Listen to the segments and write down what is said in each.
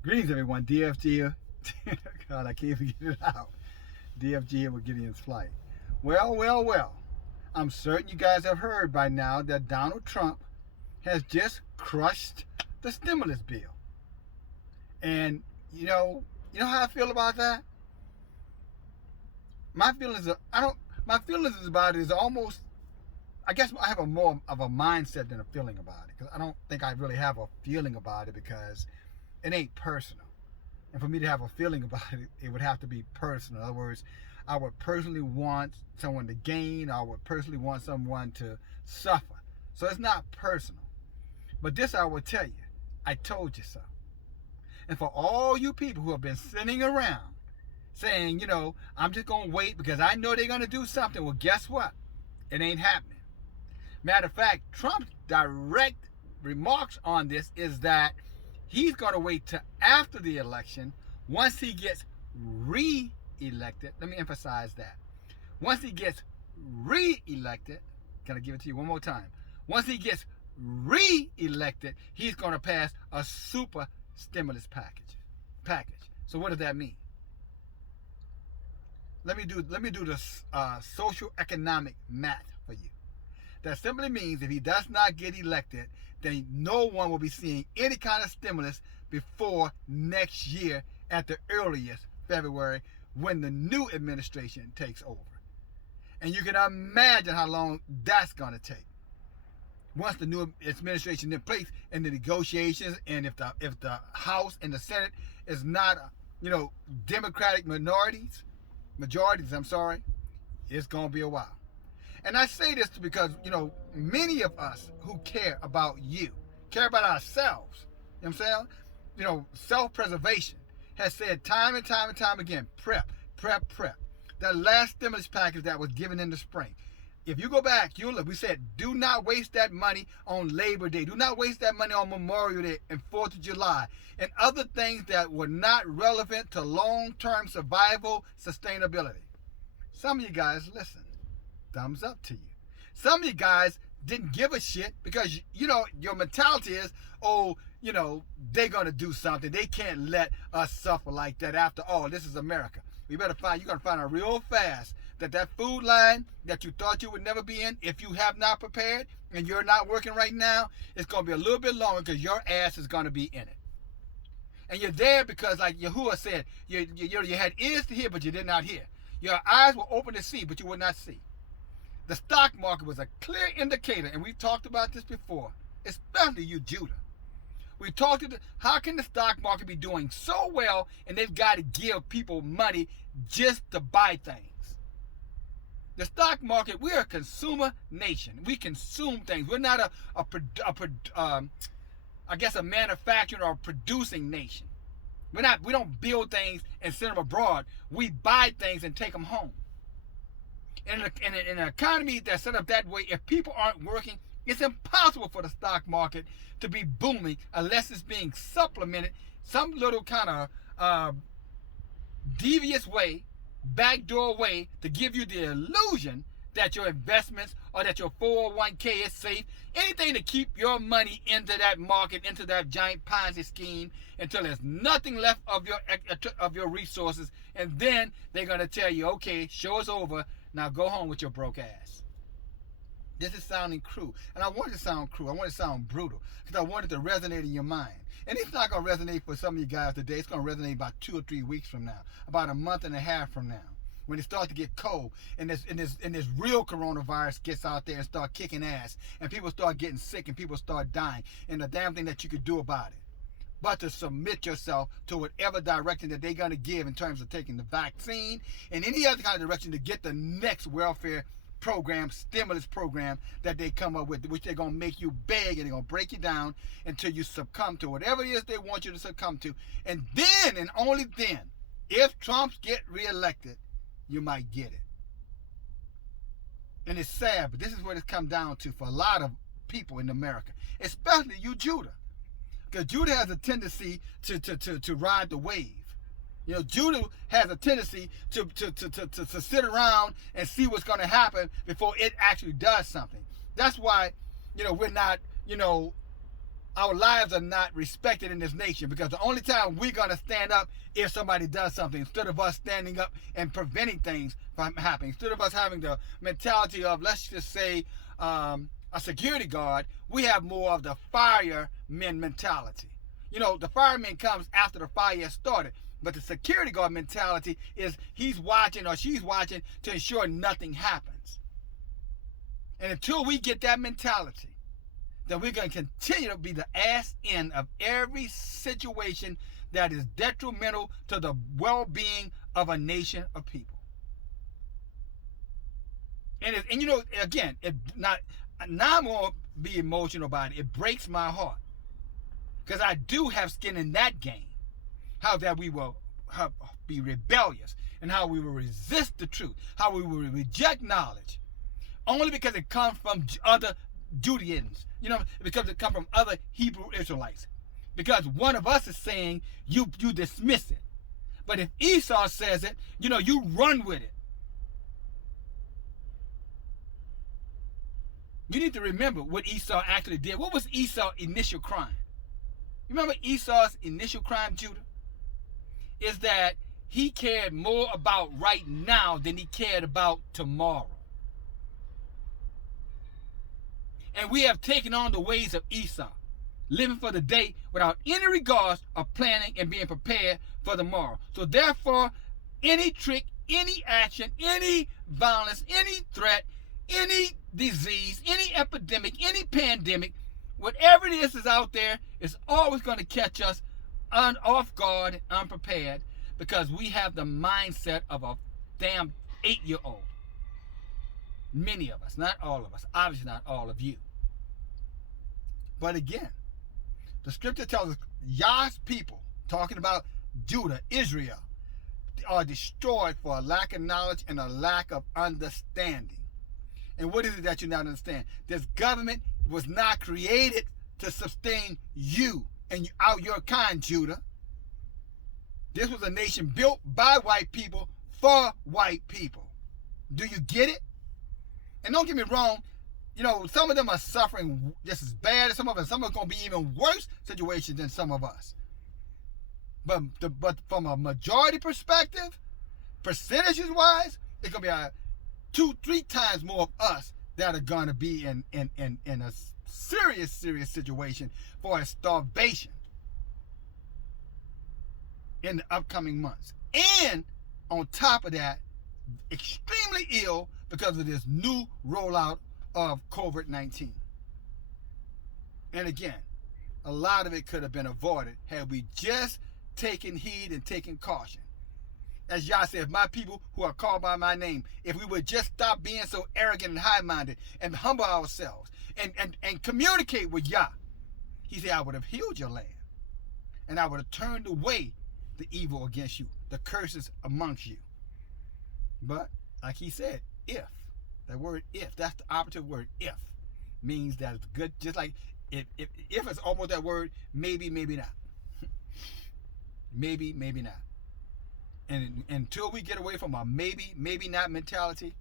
Greetings, everyone. DFG. God, I can't even get it out. DFG with Gideon's flight. Well. I'm certain you guys have heard by now that Donald Trump has just crushed the stimulus bill. And you know how I feel about that. My feelings are I don't. My feelings about it is almost. I guess I have a more of a mindset than a feeling about it, because I don't think I really have a feeling about it because it ain't personal. And for me to have a feeling about it, it would have to be personal. In other words, I would personally want someone to gain, or I would personally want someone to suffer. So it's not personal. But this I will tell you, I told you so. And for all you people who have been sitting around saying, I'm just going to wait because I know they're going to do something, well, guess what? It ain't happening. Matter of fact, Trump's direct remarks on this is that he's going to wait till after the election, once he gets re-elected. Let me emphasize that. Once he gets re-elected, can I give it to you one more time? Once he gets re-elected, he's going to pass a super stimulus package. So what does that mean? Let me do the social economic math for you. That simply means if he does not get elected, then no one will be seeing any kind of stimulus before next year at the earliest, February, when the new administration takes over. And you can imagine how long that's going to take. Once the new administration is in place and the negotiations, and if the House and the Senate is not Democratic majorities, it's going to be a while. And I say this because, many of us who care about you, care about ourselves, you know what I'm saying? Self-preservation has said time and time again, prep. That last stimulus package that was given in the spring. If you go back, you'll look, we said, do not waste that money on Labor Day. Do not waste that money on Memorial Day and 4th of July and other things that were not relevant to long-term survival sustainability. Some of you guys listen. Thumbs up to you. Some of you guys didn't give a shit because, your mentality is, they're going to do something. They can't let us suffer like that. After all, this is America. You're going to find out real fast that food line that you thought you would never be in, if you have not prepared and you're not working right now, it's going to be a little bit longer because your ass is going to be in it. And you're there because, like Yahuwah said, you had ears to hear, but you did not hear. Your eyes were open to see, but you would not see. The stock market was a clear indicator, and we've talked about this before, especially you, Judah. We talked about how can the stock market be doing so well, and they've got to give people money just to buy things. The stock market, we're a consumer nation. We consume things. We're not a manufacturing or producing nation. We don't build things and send them abroad. We buy things and take them home. In an economy that's set up that way, if people aren't working, it's impossible for the stock market to be booming unless it's being supplemented some little kind of devious way, backdoor way to give you the illusion that your investments or that your 401k is safe. Anything to keep your money into that market, into that giant Ponzi scheme until there's nothing left of your resources. And then they're going to tell you, okay, show's over. Now go home with your broke ass. This is sounding cruel. And I want it to sound cruel. I want it to sound brutal because I want it to resonate in your mind. And it's not going to resonate for some of you guys today. It's going to resonate about 2 or 3 weeks from now, about a month and a half from now, when it starts to get cold and this real coronavirus gets out there and start kicking ass and people start getting sick and people start dying, and the damn thing that you could do about it but to submit yourself to whatever direction that they're going to give in terms of taking the vaccine and any other kind of direction to get the next welfare program, stimulus program that they come up with, which they're going to make you beg and they're going to break you down until you succumb to whatever it is they want you to succumb to. And then, and only then, if Trump gets reelected, you might get it. And it's sad, but this is what it's come down to for a lot of people in America, especially you, Judah. Because Judah has a tendency to ride the wave. Judah has a tendency to sit around and see what's going to happen before it actually does something. That's why, we're not, our lives are not respected in this nation, because the only time we're going to stand up if somebody does something, instead of us standing up and preventing things from happening, instead of us having the mentality of, let's just say, a security guard, we have more of the fireman mentality. You know, the fireman comes after the fire has started, but the security guard mentality is he's watching or she's watching to ensure nothing happens. And until we get that mentality, then we're going to continue to be the ass end of every situation that is detrimental to the well-being of a nation of people. And you know, again, now I'm going to be emotional about it. It breaks my heart, because I do have skin in that game. How that we will be rebellious, and how we will resist the truth, how we will reject knowledge, only because it comes from other Judeans, you know, because it comes from other Hebrew Israelites. Because one of us is saying you dismiss it, but if Esau says it, you know, you run with it. You need to remember what Esau actually did. What was Esau's initial crime? You remember Esau's initial crime, Judah? Is that he cared more about right now than he cared about tomorrow. And we have taken on the ways of Esau, living for the day without any regards of planning and being prepared for the morrow. So therefore, any trick, any action, any violence, any threat, any disease, any epidemic, any pandemic, whatever it is out there, is always going to catch us off guard and unprepared, because we have the mindset of a damn 8-year-old. Many of us, not all of us, obviously not all of you. But again, the scripture tells us Yah's people, talking about Judah, Israel, are destroyed for a lack of knowledge and a lack of understanding. And what is it that you not understand? This government was not created to sustain you and your kind, Judah. This was a nation built by white people for white people. Do you get it? And don't get me wrong, you know, some of them are suffering just as bad as some of us. Some are going to be even worse situations than some of us. But from a majority perspective, percentages wise, it's going to be 2-3 times more of us that are going to be in a serious situation for a starvation in the upcoming months. And on top of that, extremely ill because of this new rollout of COVID-19. And again, a lot of it could have been avoided had we just taken heed and taken caution. As Yah said, if my people who are called by my name, if we would just stop being so arrogant and high-minded and humble ourselves and communicate with Yah, he said, I would have healed your land, and I would have turned away the evil against you, the curses amongst you. But like he said, if, that word if, that's the operative word, if, means that it's good, just like if it's almost that word maybe, maybe not. Maybe, maybe not. And until we get away from a maybe, maybe not mentality,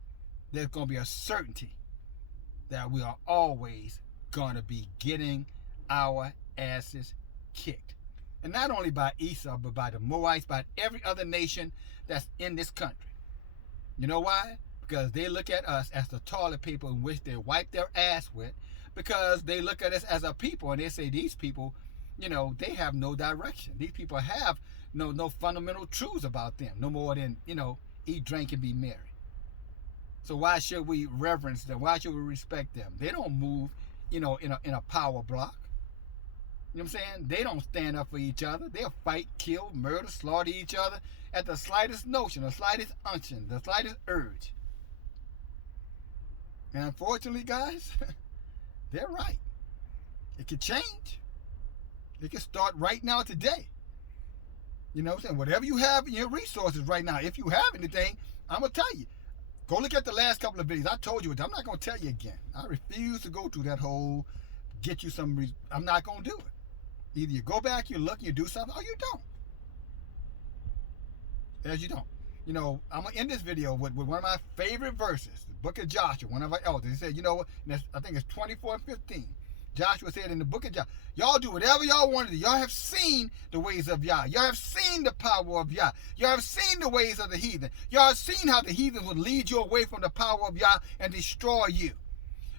there's going to be a certainty that we are always going to be getting our asses kicked. And not only by Esau, but by the Moabites, by every other nation that's in this country. You know why? Because they look at us as the toilet paper in which they wipe their ass with, because they look at us as a people and they say these people, you know, they have no direction. These people have no fundamental truths about them, no more than, you know, eat, drink, and be merry. So why should we reverence them? Why should we respect them? They don't move, you know, in a power block. You know what I'm saying? They don't stand up for each other. They'll fight, kill, murder, slaughter each other at the slightest notion, the slightest unction, the slightest urge. And unfortunately, guys, they're right. It can change. It can start right now, today. You know what I'm saying? Whatever you have in your resources right now, if you have anything, I'm going to tell you. Go look at the last couple of videos. I told you, I'm not going to tell you again. I refuse to go through that whole get you some, I'm not going to do it. Either you go back, you look, you do something, or you don't. As you don't. You know, I'm going to end this video with one of my favorite verses, the book of Joshua, one of our elders. He said, you know what, I think it's 24:15. Joshua said in the book of Joshua, y'all do whatever y'all want to do. Y'all have seen the ways of Yah. Y'all have seen the power of Yah. Y'all have seen the ways of the heathen. Y'all have seen how the heathen would lead you away from the power of Yah and destroy you.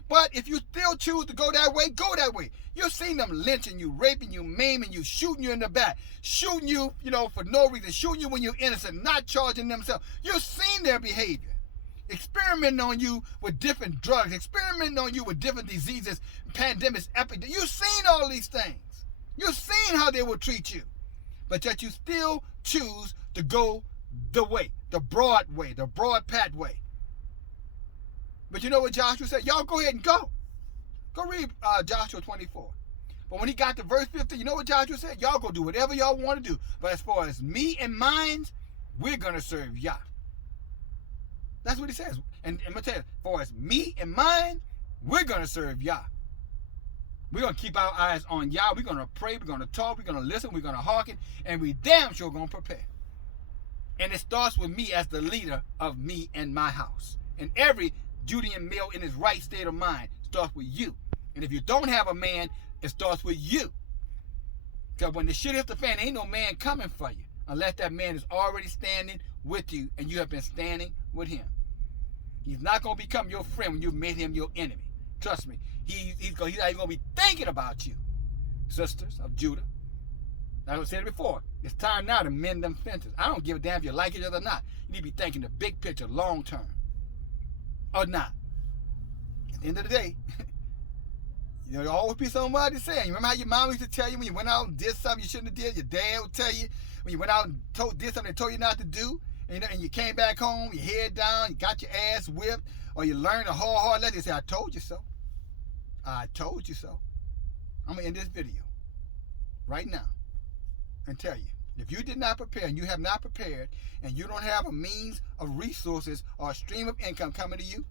But if you still choose to go that way, go that way. You've seen them lynching you, raping you, maiming you, shooting you in the back, shooting you, for no reason, shooting you when you're innocent, not charging themselves. You've seen their behavior. Experimenting on you with different drugs, experimenting on you with different diseases, pandemics, epidemics. You've seen all these things. You've seen how they will treat you. But yet you still choose to go the way, the broad pathway. But you know what Joshua said? Y'all go ahead and go. Go read Joshua 24. But when he got to verse 15, you know what Joshua said? Y'all go do whatever y'all want to do. But as far as me and mine, we're going to serve Yah. That's what he says. And I'm going to tell you, as far as me and mine, we're going to serve Yah. We're going to keep our eyes on Yah. We're going to pray. We're going to talk. We're going to listen. We're going to hearken. And we damn sure going to prepare. And it starts with me as the leader of me and my house. And every Judean male in his right state of mind starts with you. And if you don't have a man, it starts with you. Because when the shit hits the fan, ain't no man coming for you unless that man is already standing with you and you have been standing with him. He's not going to become your friend when you've made him your enemy. Trust me. He's not even going to be thinking about you, sisters of Judah. Like I said before, it's time now to mend them fences. I don't give a damn if you like each other or not. You need to be thinking the big picture, long term. Or not. At the end of the day, there'll always be somebody saying. You remember how your mom used to tell you when you went out and did something you shouldn't have did? Your dad would tell you when you went out and did something they told you not to do, and you came back home, your head down, you got your ass whipped, or you learned a hard lesson. You say, I told you so. I told you so. I'm going to end this video right now and tell you, if you did not prepare and you have not prepared and you don't have a means of resources or a stream of income coming to you,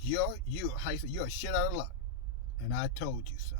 you're a shit out of luck. And I told you so.